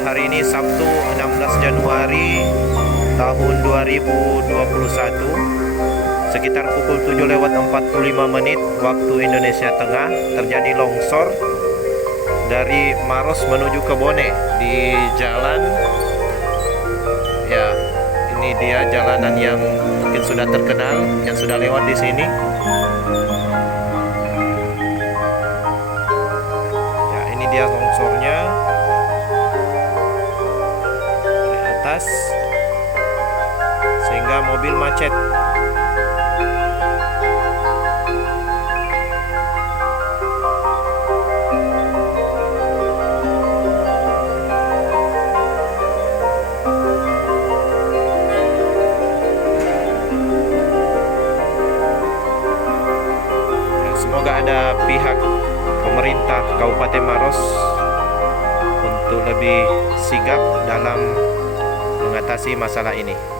hari ini Sabtu 16 Januari tahun 2021 sekitar pukul 7:45 waktu Indonesia Tengah terjadi longsor dari Maros menuju ke Bone di jalan, ya ini dia jalanan yang mungkin sudah terkenal, yang sudah lewat di sini. Ya, ini dia longsornya dari atas sehingga mobil macet. Semoga ada pihak pemerintah Kabupaten Maros untuk lebih sigap dalam mengatasi masalah ini.